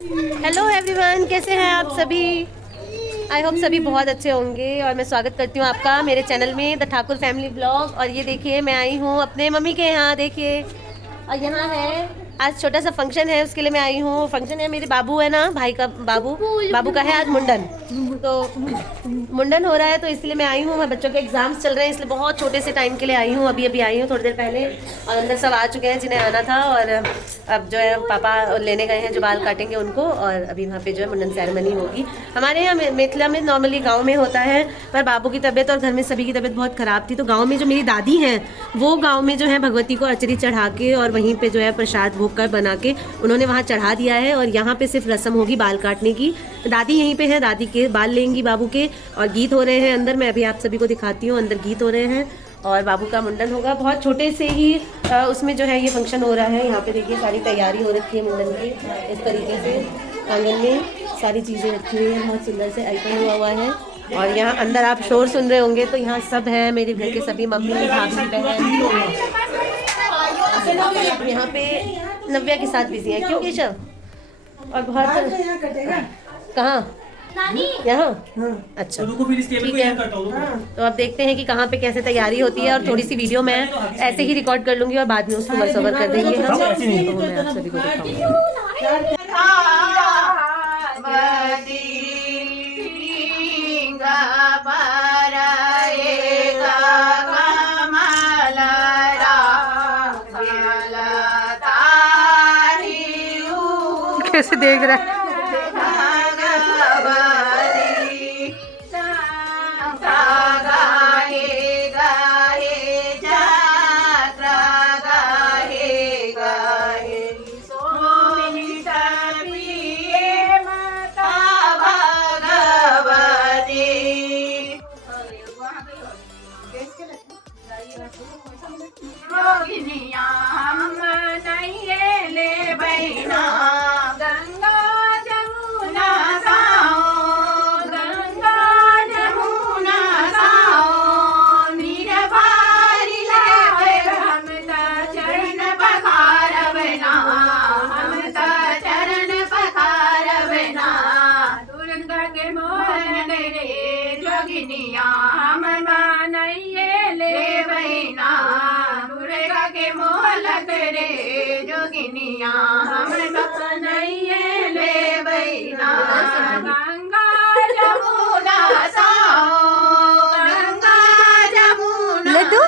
Hello everyone, कैसे हैं आप सभी। आई होप सभी बहुत अच्छे होंगे और मैं स्वागत करती हूँ आपका मेरे चैनल में द ठाकुर फैमिली ब्लॉग। और ये देखिए मैं आई हूँ अपने मम्मी के यहाँ, देखिए। और यहाँ है आज छोटा सा फंक्शन है, उसके लिए मैं आई हूँ। फंक्शन है, मेरे बाबू है ना, भाई का बाबू का है आज मुंडन। तो मुंडन हो रहा है तो इसलिए मैं आई हूँ। मैं बच्चों के एग्जाम्स चल रहे हैं, इसलिए बहुत छोटे से टाइम के लिए आई हूँ। अभी आई हूँ थोड़ी देर पहले, और अंदर सब आ चुके हैं जिन्हें आना था। और अब जो है पापा लेने गए हैं जो बाल काटेंगे उनको, और अभी वहाँ पे जो है मुंडन सेरेमनी होगी। हमारे यहाँ मिथिला में नॉर्मली गाँव में होता है, पर बाबू की तबीयत और घर में सभी की तबीयत बहुत ख़राब थी। तो गाँव में जो मेरी दादी हैं वो गाँव में जो है भगवती को अचरी चढ़ा के और वहीं पे जो है प्रसाद भोग कर बना के उन्होंने वहाँ चढ़ा दिया है। और यहाँ पे सिर्फ रस्म होगी बाल काटने की। दादी यहीं पे है, दादी के बाल लेंगी बाबू के, और गीत हो रहे हैं अंदर। मैं अभी आप सभी को दिखाती हूँ, अंदर गीत हो रहे हैं और बाबू का मुंडन होगा। बहुत छोटे से ही उसमें जो है ये फंक्शन हो रहा है। यहाँ पे देखिए सारी तैयारी हो रखी है मुंडन की, इस तरीके से आंगन में सारी चीज़ें रखी हुई हैं, बहुत सुंदर से आइटम हुआ है। और यहाँ अंदर आप शोर सुन रहे होंगे, तो यहाँ सब है मेरे घर के सभी, मम्मी भाभी बहन। यहाँ पे नव्या के साथ बिजी है, क्यों केशव? और बहुत कहाँ यहाँ? अच्छा ठीक है। तो अब देखते हैं कि कहाँ पे कैसे तैयारी होती है, और थोड़ी सी वीडियो मैं ऐसे ही रिकॉर्ड कर लूंगी और बाद में उसको वॉइस ओवर कर देंगे हम। तो मैं आप सभी को दिखाऊंगी। कैसे देख रहा है? लड्डू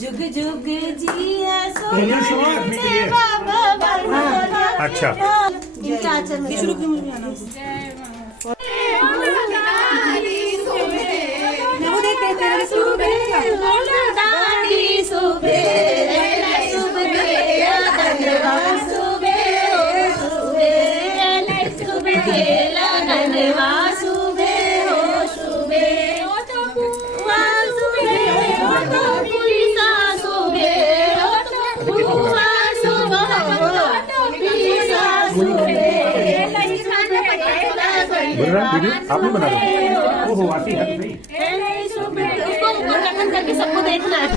जुग जुग जिया अच्छा शुरू आप नहीं बना रहे? ओहो आती है नहीं। उसको ऊपर कथन करके सबको देखना है।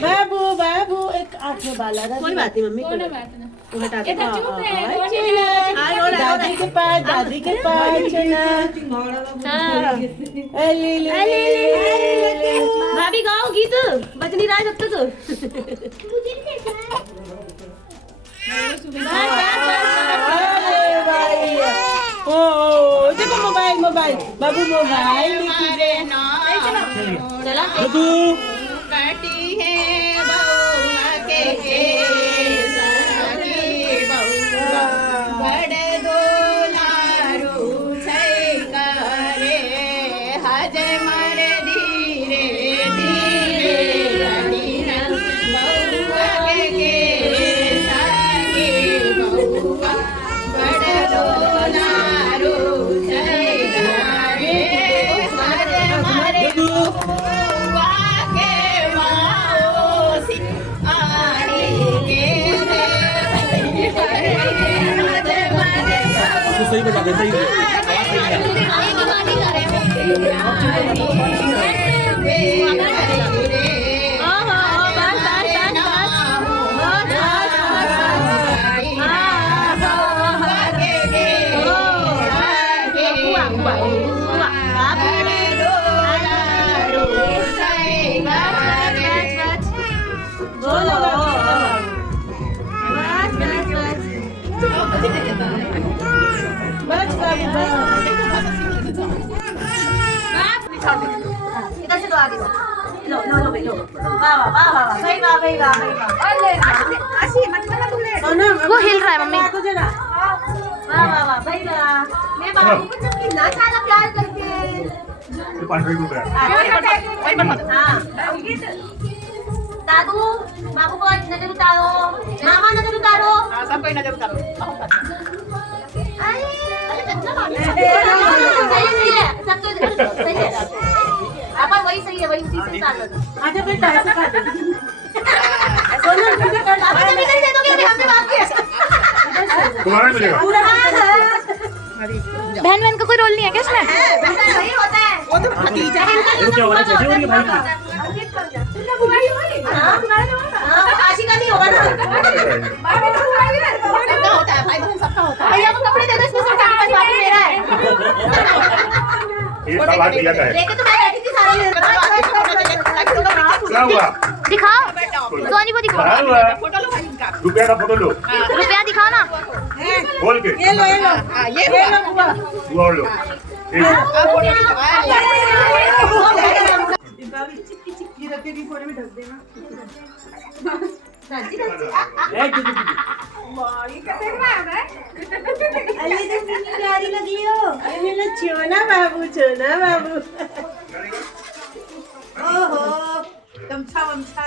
बाबू बाबू एक आँख में बाला कोई बात नहीं मम्मी, दादी के पास भाभी गाओ गीत, बज नहीं रहा है जब तक। देखो मोबाइल बाबू मोबाइल चला कटी है बउआ के बड़ दोलारू छै करे हज मर धीरे धीरे बउआ के सागे बउआ बड़ दोलारू सही बता दे, सही इधर से तो आगे लो लो लो भाई लो वाह वाह वाह वाह सही वाह भाई वाह भाई वाह वो हिल रहा है मम्मी वाह वाह वाह भाई वाह मैं बाबू को जब कितना सारा प्यार करके ये 5 रुपए का हाँ दादू बाबू को नजर उतारो मामा नजर उतारो सबको नजर उतारो पापा वही सही है वही उसी से उतार दो आजा बेटा ऐसे कर दे पापा जब इधर दे दोगे हमने बात किया तुम्हारा ही मिलेगा। बहन बहन का कोई रोल नहीं है क्या इसमें बेटा वही होता है वो तो भतीजा है वो क्या हो रहा है, कैसे हो रही है भाई? आशिका नहीं होगा ना सबका होता है भाई बहन सबका होता है भैया को कपड़े दे दो इसमें से पास बाबू मेरा है ये सवाल भैया का है। लेके तो मैं बैठी थी सारे क्या हुआ? दिखाओ सोनी को दिखाओ क्या हुआ? फोटो लो भाई इनका रुपया का फोटो लो, रुपया दिखाओ ना बोल के ये लो ये हुआ वो और लो। ये लो। फोटो ये रखे की फोटो में ढक देना प्यारी लगी हो मेरा छोना बाबू ओहो गमछा वमछा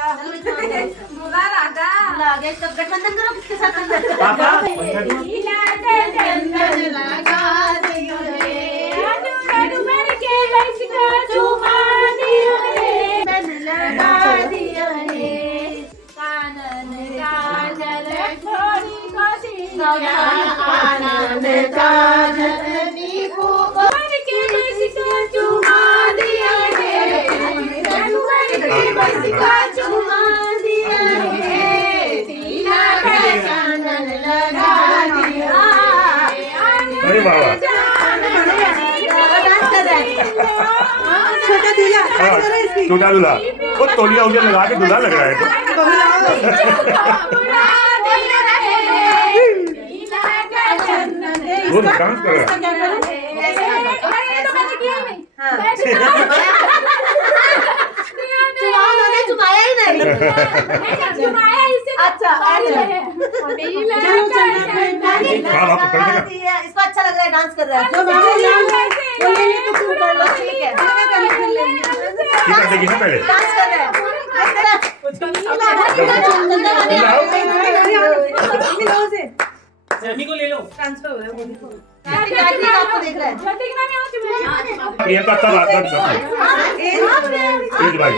आगे सब गठबंधन करो किसके साथ पापा अरे बाबा छोटा दूल्हा हाँ, छोटा दूल्हा वो तोलिया उलिया लगा के दूल्हा लग रहा है तो वो डांस कर रहा है। चुमाया ही नहीं अच्छा हाँ बाप पकड़ देगा। इसको अच्छा लग रहा है डांस कर रहा है ठीक है ठीक है देखिए ना पहले डांस कर रहा है को ले लो। ट्रांसफर हो रहा है आपको देख रहा है प्रियंका तब आता है भाई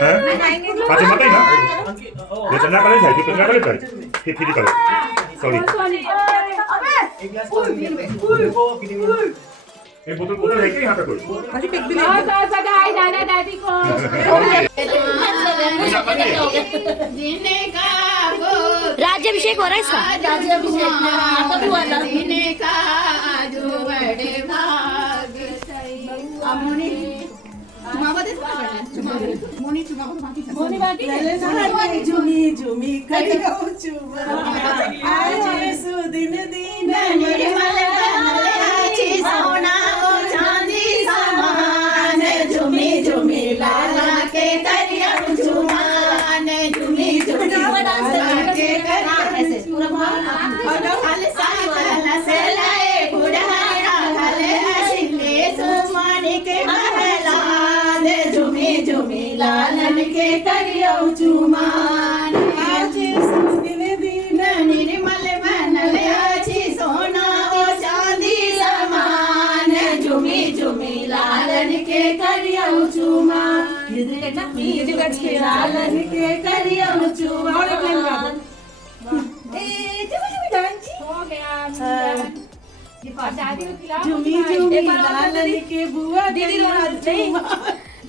हैं? अच्छा मत ही ना ये चलना करे है कि चलना करे फिर करे सॉरी एक बोतल है कि यहाँ पे कोई राज्याभिषेक हो रहा है इसका झूमी झूमी करियो चुमा आज सुदिन दिन निर्मल सोना चांदी समान झूमी झूमी लाला के करियो चुमान झूमी झूमी लाला के करियो चुमान हल साल से लाए बुढ़ाया हल सिले सुमान के महला झूमी झूमी लालन के करियो चुमान आज सुदिन दिन निर्मल बनल अछि सोना ओ चांदी समान झूमी झूमी लालन के करियो चुमान लालन के करियो चुमान झूमी झूमी लालन के बुआ दीदी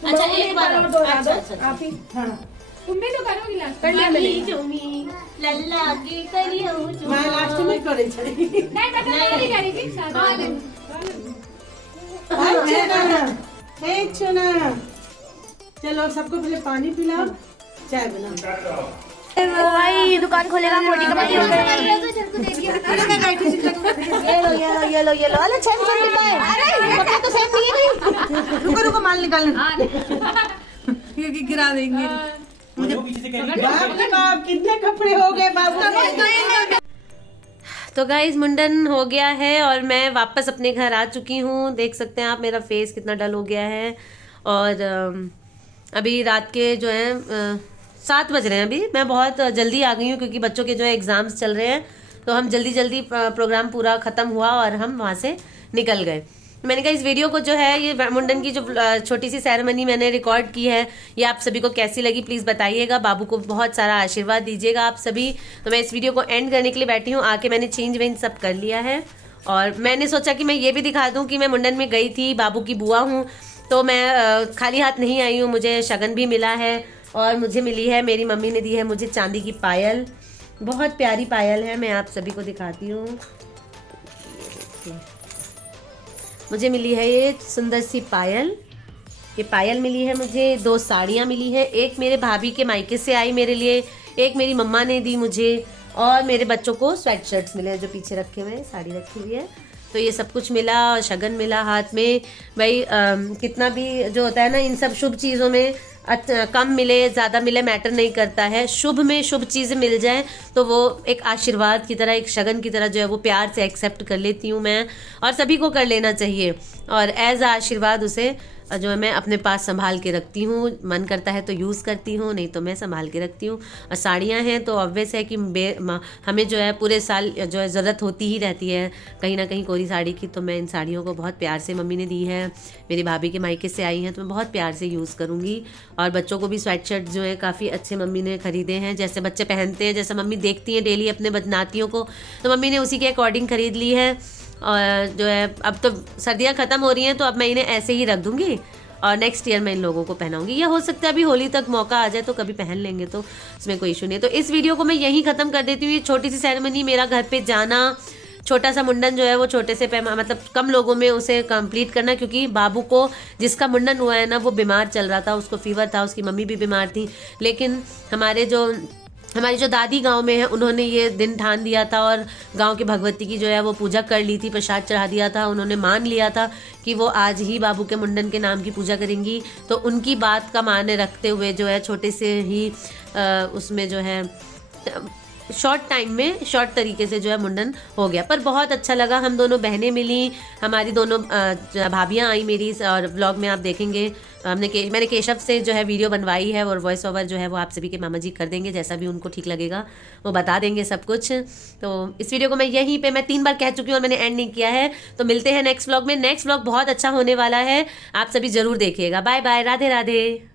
अच्छा एक बार अच्छा आप ही हाँ तुम भी तो करोगी लास्ट कर लिया मैंने लल्ला के करियो मैं लास्ट में करे छड़ी नहीं मैं तो नहीं करेगी हे चुना चलो सबको पहले पानी पिलाओ चाय बनाओ भाई दुकान खोलेगा मोटी कमाई हो गई ये लो अरे सेम दिखाए अरे कपड़े तो सेम नहीं है रुको रुको माल निकालना क्योंकि गिरा देंगे मुझे बाप रे बाप कितने कपड़े हो गए बाबू तो गाइज मुंडन हो गया है और मैं वापस अपने घर आ चुकी हूँ। देख सकते हैं आप मेरा फेस कितना डल हो गया है। और अभी रात के जो है 7 बज रहे हैं। अभी मैं बहुत जल्दी आ गई हूँ क्योंकि बच्चों के जो है एग्ज़ाम्स चल रहे हैं, तो हम जल्दी प्रोग्राम पूरा ख़त्म हुआ और हम वहाँ से निकल गए। मैंने कहा इस वीडियो को जो है ये मुंडन की जो छोटी सी सेरेमनी मैंने रिकॉर्ड की है ये आप सभी को कैसी लगी प्लीज़ बताइएगा। बाबू को बहुत सारा आशीर्वाद दीजिएगा आप सभी। तो मैं इस वीडियो को एंड करने के लिए बैठी हूँ। आके मैंने चेंज वेंज सब कर लिया है और मैंने सोचा कि मैं ये भी दिखा दूँ कि मैं मुंडन में गई थी, बाबू की बुआ हूँ, तो मैं खाली हाथ नहीं आई हूँ। मुझे शगन भी मिला है और मुझे मिली है, मेरी मम्मी ने दी है मुझे चांदी की पायल, बहुत प्यारी पायल है। मैं आप सभी को दिखाती हूँ। मुझे मिली है ये सुंदर सी पायल, ये पायल मिली है मुझे। 2 साड़ियाँ मिली है, एक मेरे भाभी के मायके से आई मेरे लिए, एक मेरी मम्मा ने दी मुझे, और मेरे बच्चों को स्वेट शर्ट्स मिले हैं जो पीछे रखे हुए हैं, साड़ी रखी हुई है। तो ये सब कुछ मिला और शगन मिला हाथ में। भाई कितना भी जो होता है ना इन सब शुभ चीज़ों में कम मिले ज़्यादा मिले मैटर नहीं करता है। शुभ में शुभ चीज़ें मिल जाएं तो वो एक आशीर्वाद की तरह, एक शगन की तरह जो है वो प्यार से एक्सेप्ट कर लेती हूँ मैं, और सभी को कर लेना चाहिए। और एज आशीर्वाद उसे जो है मैं अपने पास संभाल के रखती हूँ। मन करता है तो यूज़ करती हूँ, नहीं तो मैं संभाल के रखती हूँ। और साड़ियाँ हैं तो ऑब्वियस है कि हमें जो है पूरे साल जो है ज़रूरत होती ही रहती है कहीं ना कहीं कोरी साड़ी की। तो मैं इन साड़ियों को बहुत प्यार से मम्मी ने दी है, मेरी भाभी के मायके से आई हैं, तो मैं बहुत प्यार से यूज़ करूँगी। और बच्चों को भी स्वेट शर्ट जो है काफ़ी अच्छे मम्मी ने ख़रीदे हैं, जैसे बच्चे पहनते हैं, जैसे मम्मी देखती हैं डेली अपने नातियों को, तो मम्मी ने उसी के अकॉर्डिंग ख़रीद ली है। और जो है अब तो सर्दियाँ ख़त्म हो रही हैं तो अब मैं इन्हें ऐसे ही रख दूँगी और नेक्स्ट ईयर मैं इन लोगों को पहनाऊंगी, या हो सकता है अभी होली तक मौका आ जाए तो कभी पहन लेंगे, तो इसमें कोई इशू नहीं है। तो इस वीडियो को मैं यहीं ख़त्म कर देती हूँ। ये छोटी सी सेरेमनी, मेरा घर पे जाना, छोटा सा मुंडन जो है वो छोटे से मतलब कम लोगों में उसे कंप्लीट करना, क्योंकि बाबू को जिसका मुंडन हुआ है ना वो बीमार चल रहा था, उसको फीवर था, उसकी मम्मी भी बीमार थी। लेकिन हमारी जो दादी गांव में है उन्होंने ये दिन ठान दिया था और गांव की भगवती की जो है वो पूजा कर ली थी, प्रसाद चढ़ा दिया था। उन्होंने मान लिया था कि वो आज ही बाबू के मुंडन के नाम की पूजा करेंगी। तो उनकी बात का माने रखते हुए जो है छोटे से ही उसमें जो है शॉर्ट टाइम में शॉर्ट तरीके से जो है मुंडन हो गया, पर बहुत अच्छा लगा। हम दोनों बहनें मिली, हमारी दोनों भाभियाँ आई मेरी, और व्लॉग में आप देखेंगे मैंने केशव से जो है वीडियो बनवाई है और वॉइस ओवर जो है वो आप सभी के मामा जी कर देंगे, जैसा भी उनको ठीक लगेगा वो बता देंगे सब कुछ। तो इस वीडियो को मैं यहीं पे मैं 3 बार कह चुकी हूँ और मैंने एंड नहीं किया है। तो मिलते हैं नेक्स्ट व्लॉग में। नेक्स्ट व्लॉग बहुत अच्छा होने वाला है, आप सभी ज़रूर देखिएगा। Bye bye, Radhe Radhe.